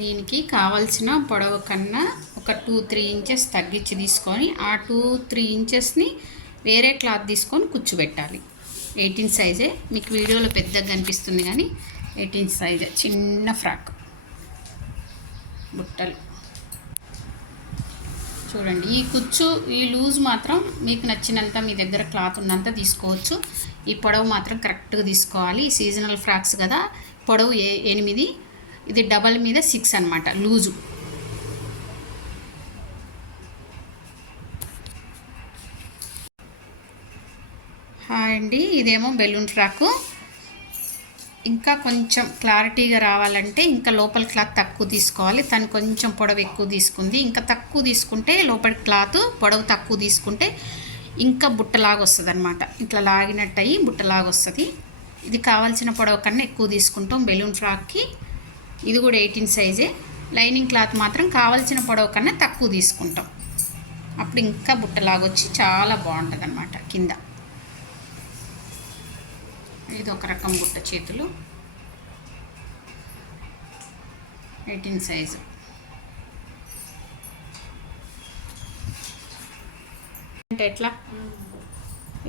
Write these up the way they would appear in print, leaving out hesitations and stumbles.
దీనికి కావాల్సిన పొడవు కన్నా ఒక 2-3 ఇంచెస్ తగ్గించి తీసుకొని ఆ 2-3 ఇంచెస్ని వేరే క్లాత్ తీసుకొని కుచ్చుపెట్టాలి. 18 సైజే, మీకు వీడియోలో పెద్దగా కనిపిస్తుంది కానీ 18 సైజే. చిన్న ఫ్రాక్ బుట్టలు చూడండి. ఈ కుచ్చు ఈ లూజ్ మాత్రం మీకు నచ్చినంత, మీ దగ్గర క్లాత్ ఉన్నంత తీసుకోవచ్చు. ఈ పొడవు మాత్రం కరెక్ట్గా తీసుకోవాలి. సీజనల్ ఫ్రాక్స్ కదా, పొడవు 8, ఇది డబల్ మీద 6 అనమాట లూజు. హాయ్ అండి, ఇదేమో బెలూన్ ఫ్రాకు. ఇంకా కొంచెం క్లారిటీగా రావాలంటే ఇంకా లోపల క్లాత్ తక్కువ తీసుకోవాలి. తను కొంచెం పొడవు ఎక్కువ తీసుకుంది. ఇంకా తక్కువ తీసుకుంటే లోపల క్లాత్ పొడవు తక్కువ తీసుకుంటే ఇంకా బుట్టలాగా వస్తుంది అనమాట. ఇట్లా లాగినట్టు అయ్యి బుట్టలాగా వస్తుంది. ఇది కావాల్సిన పొడవు కన్నా ఎక్కువ తీసుకుంటాం బెలూన్ ఫ్రాక్కి. ఇది కూడా 18 సైజే. లైనింగ్ క్లాత్ మాత్రం కావాల్సిన పొడవు కన్నా తక్కువ తీసుకుంటాం. అప్పుడు ఇంకా బుట్టలాగా వచ్చి చాలా బాగుంటుంది అనమాట. కింద ఇది ఒక రకం బుట్ట చేతులు, 18 సైజు. అంటే ఎట్లా,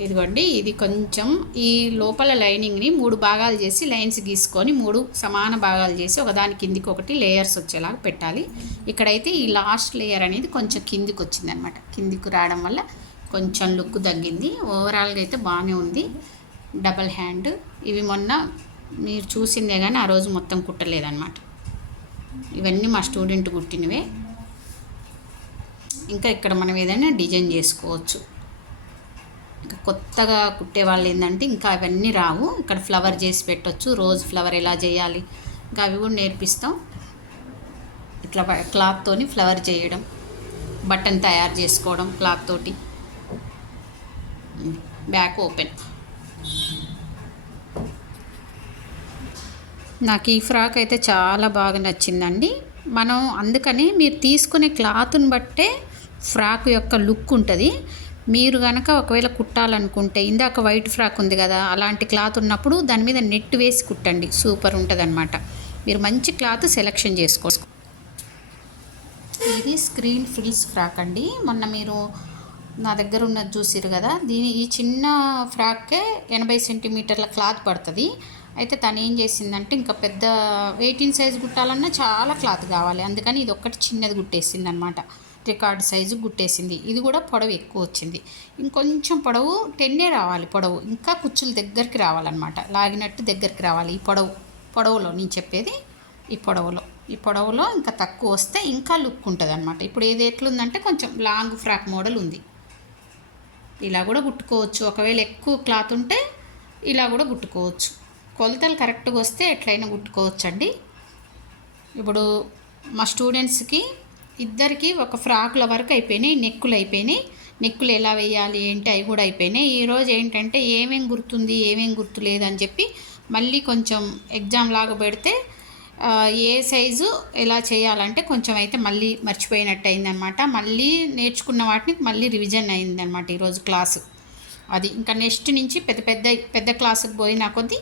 ఇదిగోండి, ఇది కొంచెం ఈ లోపల లైనింగ్ని 3 భాగాలు చేసి లైన్స్ గీసుకొని 3 సమాన భాగాలు చేసి ఒకదాని కిందికి ఒకటి లేయర్స్ వచ్చేలాగా పెట్టాలి. ఇక్కడైతే ఈ లాస్ట్ లేయర్ అనేది కొంచెం కిందికి వచ్చిందనమాట. కిందికి రావడం వల్ల కొంచెం లుక్ తగ్గింది. ఓవరాల్గా అయితే బాగానే ఉంది. Double hand. ఇవి మొన్న మీరు చూసిందే కానీ ఆ రోజు మొత్తం కుట్టలేదన్నమాట. ఇవన్నీ మా స్టూడెంట్ కుట్టినవే. ఇంకా ఇక్కడ మనం ఏదైనా డిజైన్ చేసుకోవచ్చు. ఇంకా కొత్తగా కుట్టే వాళ్ళు ఏంటంటే ఇంకా అవన్నీ రావు. ఇక్కడ ఫ్లవర్ చేసి పెట్టవచ్చు. రోజ్ ఫ్లవర్ ఎలా చేయాలి ఇంకా అవి కూడా నేర్పిస్తాం. ఇట్లా క్లాత్తోని ఫ్లవర్ చేయడం, బటన్ తయారు చేసుకోవడం క్లాత్ తోటి. Back open. నాకు ఈ ఫ్రాక్ అయితే చాలా బాగా నచ్చిందండి. మనం అందుకని మీరు తీసుకునే క్లాత్ని బట్టే ఫ్రాక్ యొక్క లుక్ ఉంటుంది. మీరు కనుక ఒకవేళ కుట్టాలనుకుంటే, ఇందాక వైట్ ఫ్రాక్ ఉంది కదా, అలాంటి క్లాత్ ఉన్నప్పుడు దాని మీద నెట్ వేసి కుట్టండి. సూపర్ ఉంటుంది అనమాట. మీరు మంచి క్లాత్ సెలెక్షన్ చేసుకోవచ్చు. ఇది స్క్రీన్ ఫ్రిల్స్ ఫ్రాక్ అండి. మొన్న మీరు నా దగ్గర ఉన్నది చూసిరు కదా, ఈ చిన్న ఫ్రాక్కే 80 సెంటీమీటర్ల క్లాత్ పడుతుంది. అయితే తను ఏం చేసిందంటే ఇంకా పెద్ద 18 సైజు కుట్టాలన్నా చాలా క్లాత్ కావాలి. అందుకని ఇది ఒక్కటి చిన్నది కుట్టేసింది అనమాట. రికార్డ్ సైజు కుట్టేసింది. ఇది కూడా పొడవు ఎక్కువ వచ్చింది. ఇంకొంచెం పొడవు 10 రావాలి. పొడవు ఇంకా కుచ్చులు దగ్గరికి రావాలన్నమాట. లాగినట్టు దగ్గరికి రావాలి. ఈ పొడవులో నేను చెప్పేది ఈ పొడవులో ఇంకా తక్కువ వస్తే ఇంకా లుక్ ఉంటుంది అనమాట. ఇప్పుడు ఏది ఎట్లుందంటే కొంచెం లాంగ్ ఫ్రాక్ మోడల్ ఉంది. ఇలా కూడా కుట్టుకోవచ్చు. ఒకవేళ ఎక్కువ క్లాత్ ఉంటే ఇలా కూడా కుట్టుకోవచ్చు. కొలతలు కరెక్ట్గా వస్తే ఎట్లయినా కుట్టుకోవచ్చు అండి. ఇప్పుడు మా స్టూడెంట్స్కి ఇద్దరికి ఒక ఫ్రాకుల వరకు అయిపోయినాయి. నెక్కులు అయిపోయినాయి. నెక్కులు ఎలా వేయాలి ఏంటి అవి కూడా అయిపోయినాయి. ఈరోజు ఏంటంటే ఏమేం గుర్తుంది ఏమేం గుర్తు లేదని చెప్పి మళ్ళీ కొంచెం ఎగ్జామ్ లాగా పెడితే ఏ సైజు ఎలా చేయాలంటే కొంచెం అయితే మళ్ళీ మర్చిపోయినట్టు అయిందనమాట. మళ్ళీ నేర్చుకున్న వాటిని మళ్ళీ రివిజన్ అయిందనమాట ఈరోజు క్లాసు. అది ఇంకా నెక్స్ట్ నుంచి పెద్ద క్లాసుకు పోయినా కొద్దీ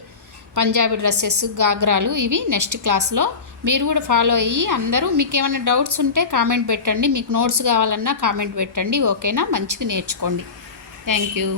పంజాబీ డ్రెస్సెస్, గాగ్రాలు ఇవి నెక్స్ట్ క్లాస్లో మీరు కూడా ఫాలో అయ్యి అందరూ. మీకు ఏమైనా డౌట్స్ ఉంటే కామెంట్ పెట్టండి. మీకు నోట్స్ కావాలన్నా కామెంట్ పెట్టండి. ఓకేనా? మంచిగా నేర్చుకోండి. Thank you.